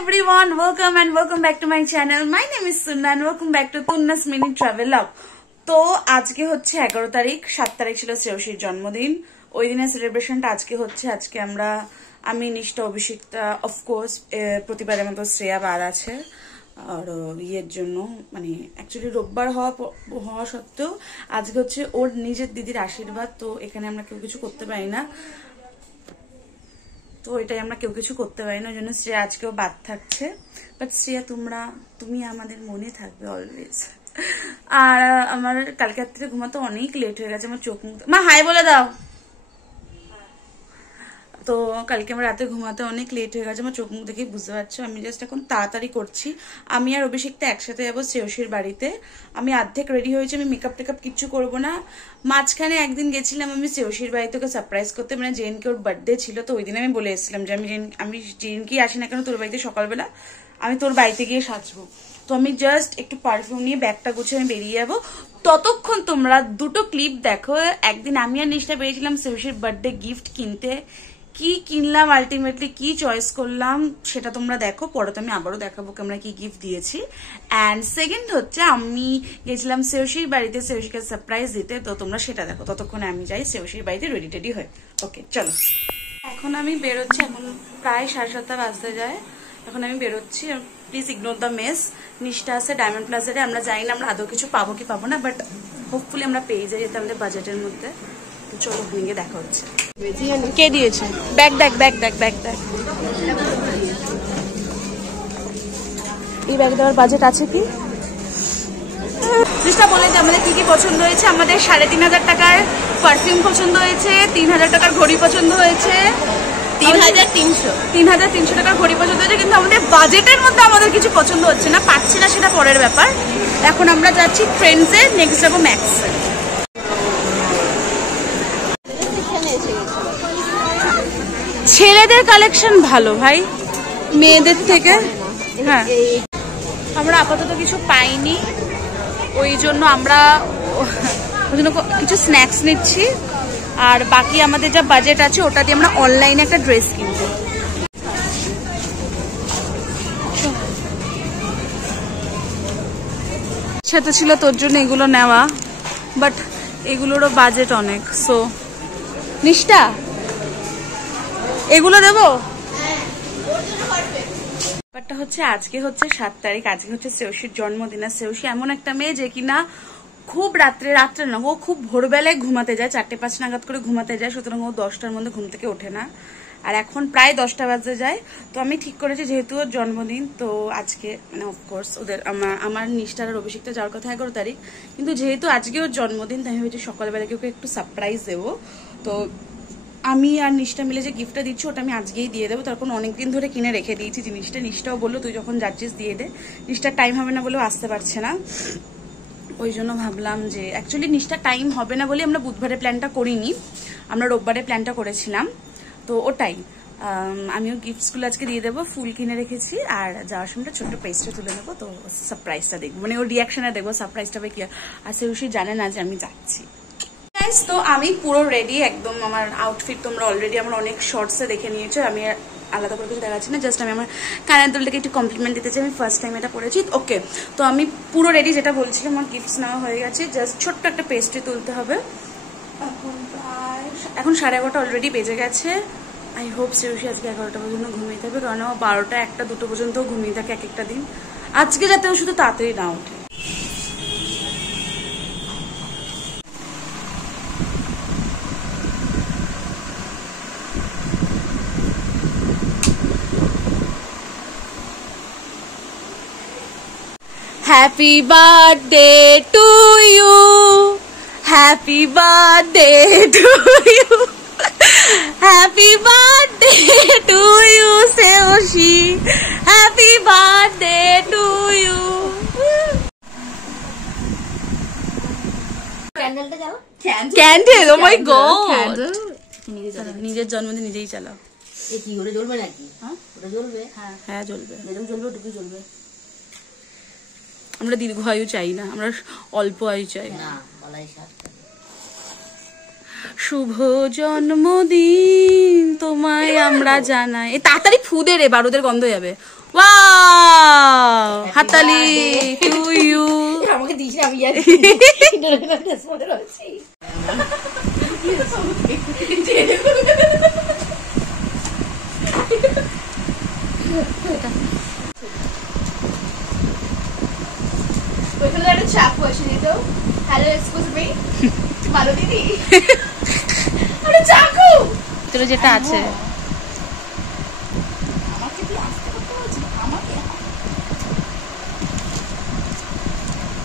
everyone, welcome back to my channel. My name is Sunna and welcome back to Tunna's Mini Travelog. তো আজকে হচ্ছে 11 তারিখ, 7 তারিখ ছিল শ্রেয়সীর জন্মদিন। ওই দিনের সেলিব্রেশনটা আজকে হচ্ছে। আজকে আমি নিষ্ঠা অভিষিক্তা অফকোর্স প্রতিবারের মতো শ্রেয়া বার আছে আর ইয়ের জন্য মানে অ্যাকচুয়ালি রোববার হওয়া সত্ত্বেও আজকে হচ্ছে ওর নিজের দিদির আশীর্বাদ। তো এখানে আমরা কেউ কিছু করতে পারি না, তো এটাই আমরা কেউ কিছু করতে পারি না, ওই জন্য শ্রেয়া আজকেও বাদ থাকছে। বাট শ্রেয়া তুমি আমাদের মনে থাকবে অলওয়েজ। আর আমার কালকে রাত্রে ঘুমাতে অনেক লেট হয়ে গেছে, আমার চোখ মুখ মা হাই বলে দাও। তো কালকে আমার রাতে ঘুমাতে অনেক লেট হয়ে গেছে, আমার চোখ মুখ দেখেই বুঝতে পারছো। আমি জাস্ট এখন তাড়াতাড়ি করছি। আমি আর অভিষেকটা একসাথে যাবো শ্রেয়সীর বাড়িতে। আমি অর্ধেক রেডি হয়েছি, আমি মেকআপ টেকআপ কিচ্ছু করবো না। মাঝখানে একদিন গেছিলাম আমি শ্রেয়সীর বাড়িতে ওকে সারপ্রাইজ করতে, মানে জেনকে ওর বার্থডে ছিল। তো ওই দিন আমি বলে এসেছিলাম যে আমি জেনকেই আসি না কেন তোর বাড়িতে সকালবেলা আমি তোর বাড়িতে গিয়ে সাজবো। তো আমি জাস্ট একটু পারফিউম নিয়ে ব্যাগটা গুছিয়ে আমি বেরিয়ে যাবো। ততক্ষণ তোমরা দুটো ক্লিপ দেখো। একদিন আমি আর নিষ্ঠা বেরিয়েছিলাম শ্রেয়সীর বার্থডে গিফট কিনতে। কি কিনলাম, আলটিমেটলি কি চয়েস করলাম সেটা তোমরা দেখো। পরে তো আমি আবারও দেখাবো আমরা কি গিফট দিয়েছি। অ্যান্ড সেকেন্ড হচ্ছে আমি গেছিলাম শ্রেয়সীর বাড়িতে শ্রেয়সীকে সারপ্রাইজ দিতে, তো তোমরা সেটা দেখো। ততক্ষণে আমি যাই শ্রেয়সীর বাড়িতে রেডি টেডি হয়ে। ওকে চলো, এখন আমি বেরোচ্ছি। এখন প্রায় 7:30 বাজতে যায়। এখন আমি বেরোচ্ছি, প্লিজ ইগনোর দ্য মেস। নিষ্ঠা আছে ডায়মন্ড প্লাজারে, আমরা জানি না আমরা আদৌ কিছু পাবো কি পাবো না, বাট হোপফুলি আমরা পেয়ে যাই, যেতে আমাদের বাজেটের মধ্যে। চলো ভেঙে দেখা হচ্ছে। কে দিয়েছে? ব্যাগ দেখ, ব্যাগ দেখ, ব্যাগ দেখ। এই ব্যাগ দেওয়ার বাজেট আছে কি? নিষ্ঠা বলে যে আমাদের কি কি পছন্দ হয়েছে। আমাদের 3,500 টাকার পারফিউম পছন্দ হয়েছে, 3,000 টাকার ঘড়ি পছন্দ হয়েছে, 3,300 টাকার ঘড়ি পছন্দ হয়েছে। কিন্তু আমাদের বাজেটের মধ্যে আমাদের কিছু পছন্দ হচ্ছে না, পাচ্ছি না, সেটা পরের ব্যাপার। এখন আমরা যাচ্ছি ট্রেন্ডসে, নেক্সট যাবো ম্যাক্সে। ছেলেদের কালেকশন ভালো ভাই মেয়েদের থেকে। হ্যাঁ, আমরা আপাতত কিছু পাইনি, ওই জন্য আমরা কিছু স্ন্যাক্স নিচ্ছি। আর বাকি আমাদের যা বাজেট আছে ওটা দিয়ে আমরা অনলাইনে একটা ড্রেস কিনবো। সেটা ছিল তোর জন্য এগুলো নেওয়া, বাট এগুলোরও বাজেট অনেক। সো নিষ্ঠা এগুলো দেবো। ব্যাপারটা হচ্ছে আজকে হচ্ছে 7 তারিখ, আজকে হচ্ছে শ্রেয়সীর জন্মদিন। আর শ্রেয়সী এমন একটা মেয়ে যে কিনা খুব রাত্রে না, ও খুব ভোরবেলায় ঘুমাতে যায়, 4-5 নাগাদ করে ঘুমাতে যায়। সুতরাং ও 10টার মধ্যে ঘুম থেকে ওঠে না। আর এখন প্রায় 10টা বাজতে যায়। তো আমি ঠিক করেছি যেহেতু ওর জন্মদিন, তো আজকে মানে অফকোর্স ওদের আমার নিষ্ঠার আর অভিষেকটা যাওয়ার কথা 11 তারিখ, কিন্তু যেহেতু আজকে ওর জন্মদিন তাই আমি ভেবেছি সকালবেলা ওকে একটু সারপ্রাইজ দেবো। তো আমি আর নিষ্ঠা মিলে যে গিফটটা দিচ্ছি ওটা আমি আজকেই দিয়ে দেবো। তখন অনেকদিন ধরে কিনে রেখে দিয়েছি জিনিসটা। নিষ্ঠাও বললো তুই যখন যাচ্ছিস দিয়ে দে। নিষ্ঠার টাইম হবে না বলেও আসতে পারছে না, ওই জন্য ভাবলাম যে অ্যাকচুয়ালি নিষ্ঠার টাইম হবে না বলে আমরা বুধবারের প্ল্যানটা করিনি, আমরা রোববারের প্ল্যানটা করেছিলাম। তো ওটাই আমিও গিফটসগুলো আজকে দিয়ে দেবো। ফুল কিনে রেখেছি আর যাওয়ার সময় ছোট্ট পেজটা তুলে নেবো। তো সারপ্রাইজটা দেখবো, মানে ওর রিয়াকশনটা দেখবো সারপ্রাইজটা হবে কি। আর শ্রেয়সী জানে না যে আমি যাচ্ছি। তো আমি পুরো রেডি একদম। আমার আউটফিট তোমরা অলরেডি আমার অনেক শর্টসে দেখে নিয়েছো, আমি আলাদা করে কিছু দেখাচ্ছি না। জাস্ট আমি আমার কানের দুলটাকে একটু কমপ্লিমেন্ট দিতে চাই, আমি ফার্স্ট টাইম এটা পরেছি। ওকে, তো আমি পুরো রেডি, যেটা বলছিলাম আমার গিফটস নেওয়া হয়ে গেছে। জাস্ট ছোট্ট একটা পেস্ট্রি তুলতে হবে। এখন 11:30 অলরেডি বেজে গেছে। আই হোপ শ্রেয়সী আজকে 11টা পর্যন্ত ঘুমিয়ে থাকবে, কারণ ও 12টা 1টা 2টো পর্যন্ত ঘুমিয়ে থাকে এক একটা দিন। আজকে যাতে ও শুধু তাড়াতাড়ি না ওঠে। Happy birthday to you, happy birthday to you, happy birthday to you Seushi, happy birthday to you. ক্যান্ডেলটা জ্বালো। ক্যান্ডেল, ও মাই গড। নিজের জন্মদিন নিজেই চালাও। এ কি ওটা জ্বলবে নাকি? হ্যাঁ ওটা জ্বলবে। হ্যাঁ হ্যাঁ জ্বলবে, যেরকম জ্বলবে ওটুকুই জ্বলবে। আমরা দীর্ঘ আয়ু চাই না, আমরা অল্প আয়ু চাই। না বলাই শাক। শুভ জন্মদিন তোমায় আমরা জানাই। এই তাড়াতাড়ি ফুদে রে, বারুদের গন্ধ যাবে। ওয়াও, হাততালি টু ইউ। আমাকে দিস না, আমি ওইখানে একটা চাকু এসে দিত। হ্যালো, এক্সকিউজ মি, ভালো দিদি, আরে চাকু তোর যেটা আছে আমাকে তুই আসতে করতে বলছিস আমাকে?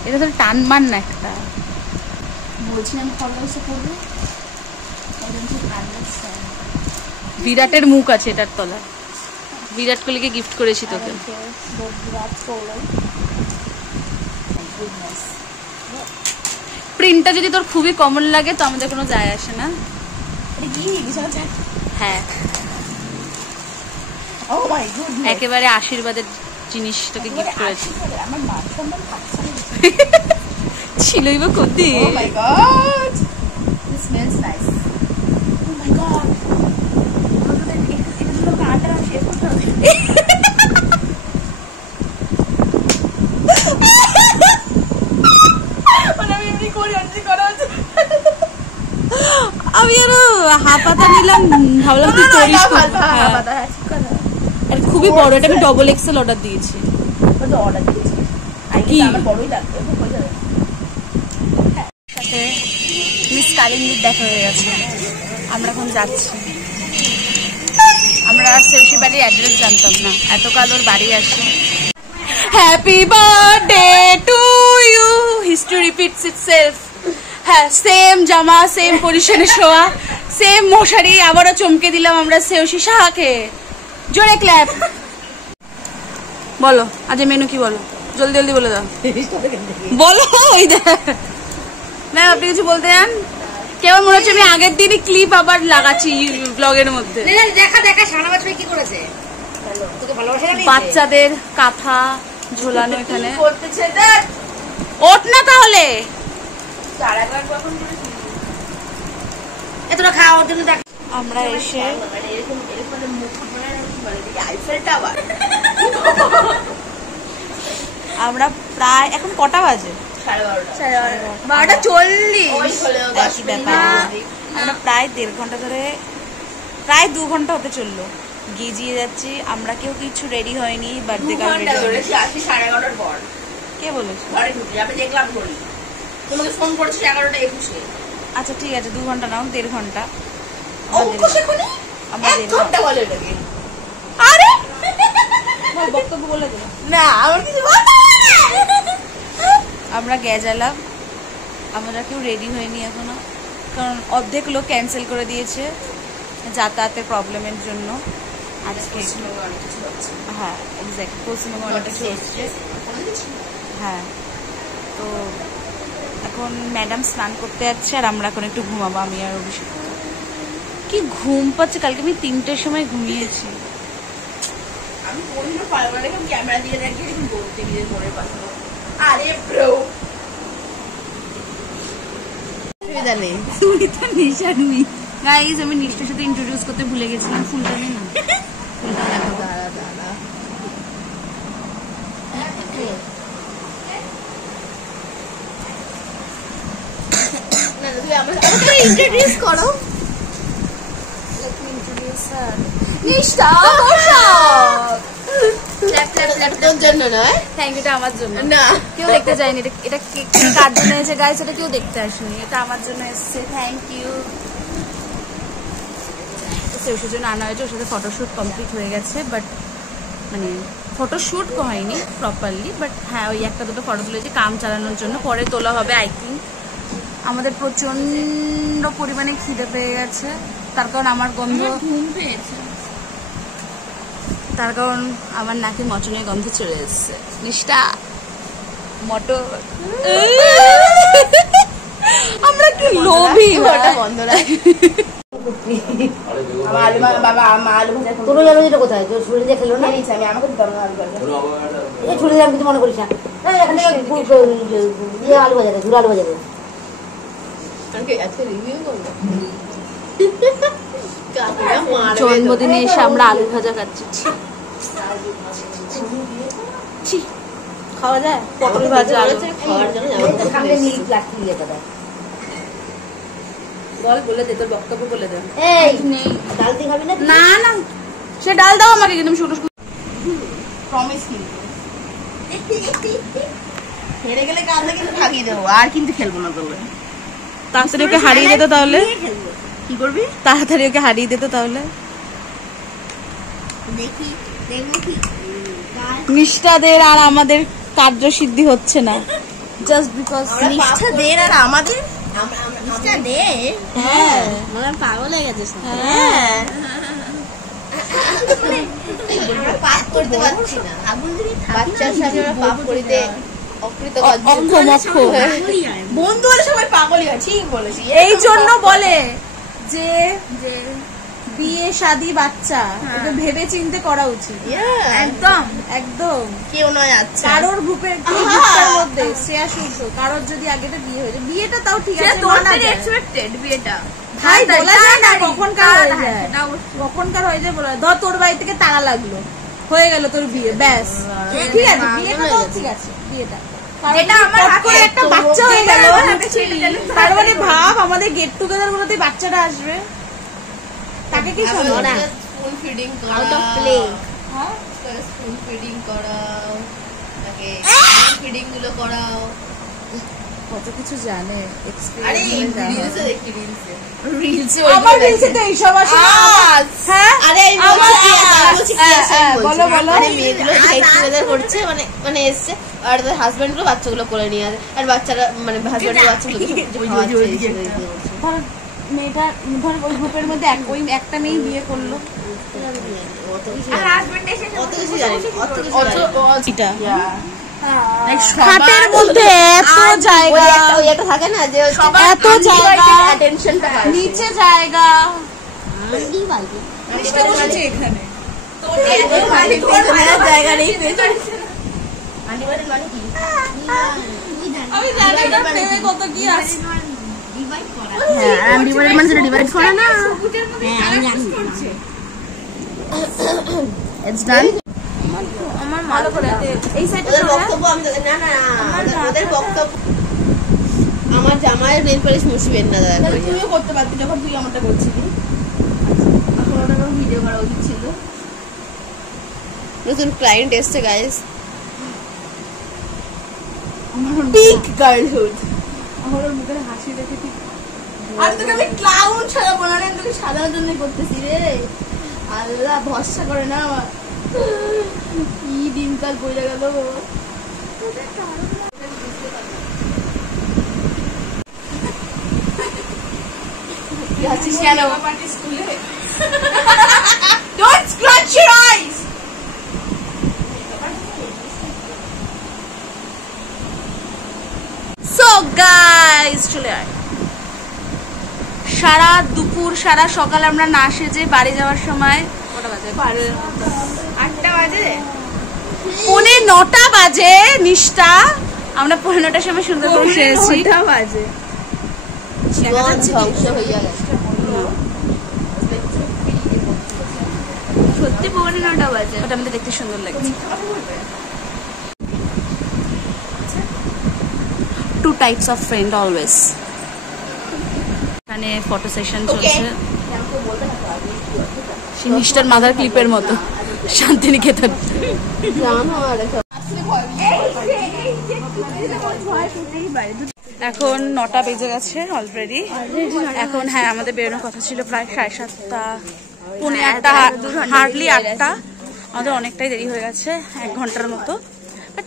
এটা তো টান মান না একটা। বলছি আমি ফলোয়ার্সে করবো। বিরাটের মুখ আছে এটার তলা। বিরাট কোহলিকে গিফট করেছি তোকে। প্রিন্টটা যদি তোর খুবই কমন লাগে তো আমাদের কোনো যায় আসে না। হ্যাঁ, একেবারে আশীর্বাদের জিনিস তোকে গিফট করেছি। আমার মান সম্মান থাকছে না। ছিলই বা কদ্দি। Oh my god, this smells nice. Oh my god, এটা কাটা শেষ করতে হবে। আমি আরো হাফাতা নিলাম, ভাবলাম তুই করিস। আর খুবই বড়, এটা আমি ডবল এক্সেল অর্ডার দিয়েছি। অর্ডার দিয়েছি কি আমার বড়ই লাগবে। সাথে মিস কালিন্দির দেখা হয়ে গেছে। আমরা এখন যাচ্ছি। আমরা সেউসি বাড়ির অ্যাড্রেস জানতাম না, এতকাল ওর বাড়ি আসে। Happy birthday to you, history repeats itself. হ্যাঁ, সেম জামা, সেম পজিশনে শোয়া, সেম মশারি। আবারও চমকে দিলাম আমরা সেউসি সাহাকে। জোরে ক্ল্যাপ। বলো আজ মেনু কি, বলো জলদি জলদি বলে দাও। বলো। ওই দেখ ম্যাম, আপনি কিছু বলতে চান? কেমন মনে হচ্ছে আমি আগের দিনই ক্লিপ আবার লাগাচ্ছি ব্লগের মধ্যে। দেখা দেখা সারা বছর কি করেছে? তোকে ভালোবাসা না? বাচ্চাদের কাঁথা ঝোলানো এখানে। ওঠ না তাহলে। এতটা খাওয়ার জন্য দেখ। আমরা এসে আমরা প্রায় এখন কটা বাজে? 12:40। আমরা প্রায় 1.5 ঘন্টা ধরে, প্রায় 2 ঘন্টা হতে চললো গিজিয়ে যাচ্ছি। আমরা কেউ কিছু রেডি হয়নি। বার্থডে কার্ড রেডি হয়নি। 11:30 পর কে বলেছে? ঘরে ঢুকে আমি দেখলাম ঘড়ি, তোমাকে ফোন করেছি 11:21। আচ্ছা ঠিক আছে, 2 ঘন্টা নাও, 1.5 ঘন্টা। আরে বক্তব্য বলে দিলাম না, আমার কিছু আমরা গেজালাম। আমরা কেউ রেডি হয়নি এখনো, কারণ অর্ধেক লোক ক্যান্সেল করে দিয়েছে যাতায়াতের প্রবলেমের জন্য। আজকে হ্যাঁ এক্স্যাক্ট, পশ্চিমবঙ্গে অনেক কিছু হচ্ছে। হ্যাঁ, তো এখন ম্যাডাম স্নান করতে যাচ্ছে আর আমরা এখন একটু ঘুমাবো, আমি আর অভিষেক। কি ঘুম পাচ্ছে, কালকে আমি 3টের সময় ঘুমিয়েছি। আমি কোনদিনও পারবো না, দেখুন ক্যামেরা দিয়ে দেখি এরকম বলতে গিয়ে পরে পাশে। আরে ব্রো, সুবিধা নেই, তুই তো নিশানি। গাইস, আমি নিষ্ঠার সাথে ইন্ট্রোডিউস করতে ভুলে গেছিলাম। ফুলটা নেই না, ফুলটা দেখো। দাঁড়া দাঁড়া, না তুই আমাকে ইন্ট্রোডিউস করো। নিষ্ঠা জন্য নয়, থ্যাংক ইউটা আমার জন্য না কেউ দেখতে চায়নি। এটা কার জন্য এসেছে গাইস, এটা কেউ দেখতে আসেনি, এটা আমার জন্য এসেছে। Thank you. সেটার জন্য আনা হয়েছে। ওর সাথে ফটোশ্যুট কমপ্লিট হয়ে গেছে, বাট মানে ফটোশ্যুট হয়নি প্রপারলি, বাট হ্যাঁ ওই 1-2 ফটো তুলেছি কাম চালানোর জন্য। পরে তোলা হবে আই থিঙ্ক। আমাদের প্রচন্ড পরিমাণে খিদে পেয়ে গেছে, তার কারণ আমার গন্ধ, ঘুম পেয়েছে, তার কারণ আমার নাকে মটনের গন্ধ চলে এসছে। নিষ্ঠা মটর, আমরা কি লোভী। বন্ধ রাখ। তোর আলু কোথায়? তোর ছুরি দিয়ে খেলো না? আমি আমাকে ছুরি দিয়ে কিছু মনে করিস না। এখানে আলু বাজারে, ঝুড়ো আলু বাজারে। জন্মদিনে এসে আমরা আলু ভাজা খাচ্ছি। খাওয়া যায় পটল ভাজা আলু খাওয়ার জন্য বল, বলে দে তোর বক্তব্য বলে দে। এই ডাল দিয়ে খাবি না? না না, সে ডাল দাও আমাকে, কিন্তু আমি শুধু প্রমিস কিন্তু হেরে গেলে কাঁদলে কিন্তু ভাগিয়ে দেবো, আর কিন্তু খেলবো না তোলে। তাড়াতাড়ি ওকে হারিয়ে দিত তাহলে কি করবি? তাড়াতাড়ি ওকে হারিয়ে দিত তাহলে। দেখি দেখবো কি নিষ্ঠাদের আর আমাদের কার্যসিদ্ধি হচ্ছে না, জাস্ট বিকজ নিষ্ঠাদের আর আমাদের নিষ্ঠাদের। হ্যাঁ মনে পাগল হয়ে গেছিস। হ্যাঁ পাপ করতে পারছি না, বাচ্চার সাথে পাপ করিতে বন্ধু হলে সবাই পাগলই হয়। ঠিক বলেছি, এই জন্য বলে যে বিয়ে শাদী বাচ্চা ভেবে চিন্তে করা উচিত। একদম একদম কেউ নয়। আচ্ছা কারোর গ্রুপের মধ্যে শ্রেয়া সূর্য, কারোর যদি আগেটা বিয়ে হয়েছে, বিয়েটা তাও ঠিক আছে, বিয়েটা ভাই বলা যায় না কখনকার হয়ে যায়, কখনকার হয়ে যায় বলা। ধর তোর বাড়ি থেকে তাড়া লাগলো, হয়ে গেল তোর বিয়ে, ব্যাস ঠিক আছে, বিয়েটা তো ঠিক আছে, বিয়েটা একটা বাচ্চা হয়ে গেল। তার মানে ভাব আমাদের গেট টুগেদার গুলোতে বাচ্চাটা আসবে, তাকে কি শোনো না? Spoon feeding out of play, হ্যাঁ স্পুন ফিডিং করাও, তাকে ফিডিং গুলো করাও, কত কিছু জানে। আরে রিলসে দেখি, রিলসে আমার রিলসে তো এইসব আসে। হ্যাঁ আরে বলছি বলো বলো। আরে মেয়েগুলো গেট টুগেদার করছে, মানে এসছে, আর তার হাজবেন্ড গুলো বাচ্চাগুলো করে নিয়ে আসে, আর বাচ্চারা মানে হাজবেন্ড বাচ্চাগুলো মেয়েটা ধর ওই গ্রুপের মধ্যে ওই একটা মেয়ে বিয়ে করলো, খাটের মধ্যে এত জায়গা, ওই একটা থাকে না যে এত জায়গা, নিচে জায়গা, এখানে জায়গা নেই। আমি জানি না প্রেমে কত কি আছে। ডিভাইড করা না। It's done. আমার ভালো করে এই সাইডে বক্তব্য আমি না না ওদের বক্তব্য, আমার জামাইয়ের নেল পালিশ মুছবেন না দাদা। তুইও করতে পারতি যখন তুই আমারটা করছিলি, এখন ওটা ভিডিও করা উচিত ছিল। নতুন ক্লায়েন্ট এসছে গাইস, পিক গার্লহুড। আমার মুখের হাসি দেখে ঠিক আর তোকে আমি ক্লাউন ছাড়া বলা না, তোকে সাজানোর জন্য করতেছি রে। আল্লাহ ভরসা করে না আমার, কি দিনকাল বইলে গেল। কেন Don't scratch your eyes. So guys, চলে আয়। সারা দুপুর সারা সকাল আমরা না সেজে বাড়ি যাওয়ার সময় কটা বাজে? 8টা বাজে, 9:45 বাজে। নিষ্ঠা আমরা 9:45 সময় সুন্দর করে সেরেছি। 9টা বাজে জীবন ধ্বংস হয়ে গেল সত্যি। 9:45 বাজে, ওটা আমাদের দেখতে সুন্দর লাগছে। 2 types of friend always। এখানে ফটো সেশন চলছে, নিষ্ঠার মাথার ক্লিপের মতো, শান্তিনিকেতন। এখন 9টা বেজে গেছে অলরেডি। এখন হ্যাঁ আমাদের বেরোনোর কথা ছিল প্রায় 7:30, পৌনে 8টা, হার্ডলি 8টা। আমাদের অনেকটাই দেরি হয়ে গেছে, 1 ঘন্টার মতো।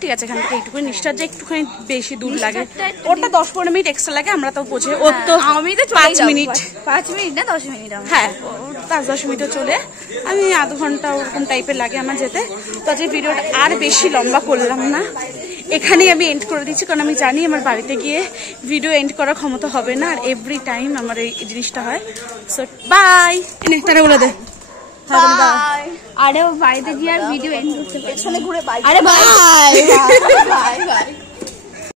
ঠিক আছে, এখান থেকে একটুখানি নিষ্ঠার যে একটুখানি বেশি দূর লাগে, ওটা 10-15 মিনিট এক্সট্রা লাগে, আমরা তো পৌঁছে। ওর তো আমি তো 5 মিনিট, 5 মিনিট না 10 মিনিট। হ্যাঁ 5-10 মিনিটও চলে, আমি আধ ঘন্টা ওরকম টাইপের লাগে আমার যেতে। তো আজকে ভিডিওটা আর বেশি লম্বা করলাম না, এখানেই আমি এন্ড করে দিচ্ছি, কারণ আমি জানি আমার বাড়িতে গিয়ে ভিডিও এন্ড করার ক্ষমতা হবে না, আর এভরি টাইম আমার এই জিনিসটা হয়। সো বাই, নেক্সটটা বলে দে। আরে বাড়িতে গিয়ে আর ভিডিও এন্ড করতে পারছি না, ঘুরে বাই। আরে বাই বাই বাই।